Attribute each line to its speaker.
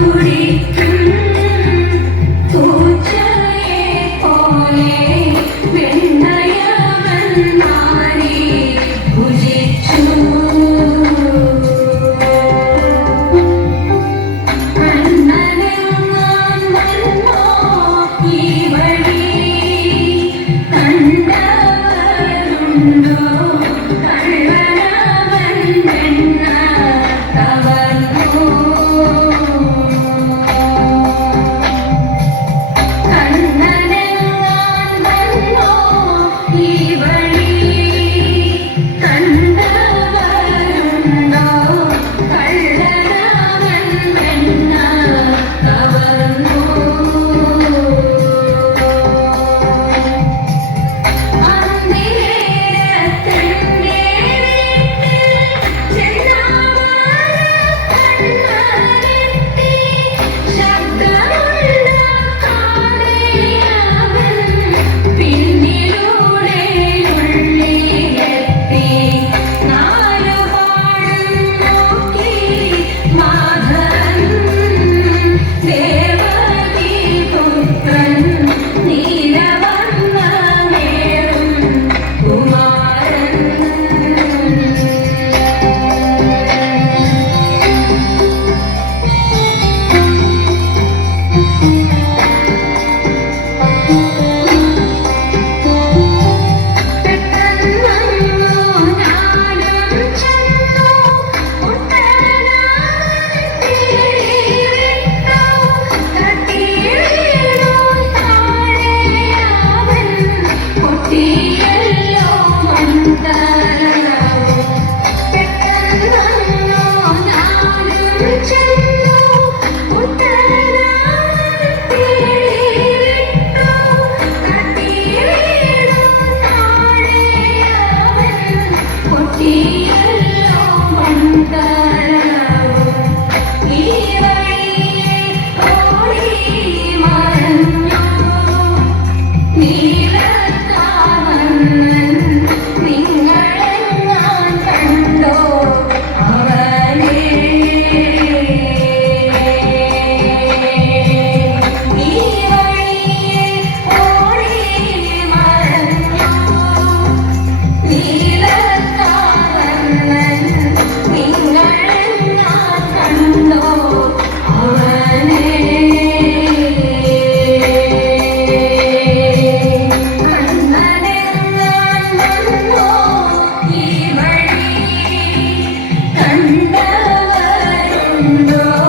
Speaker 1: Hallelujah. Amen.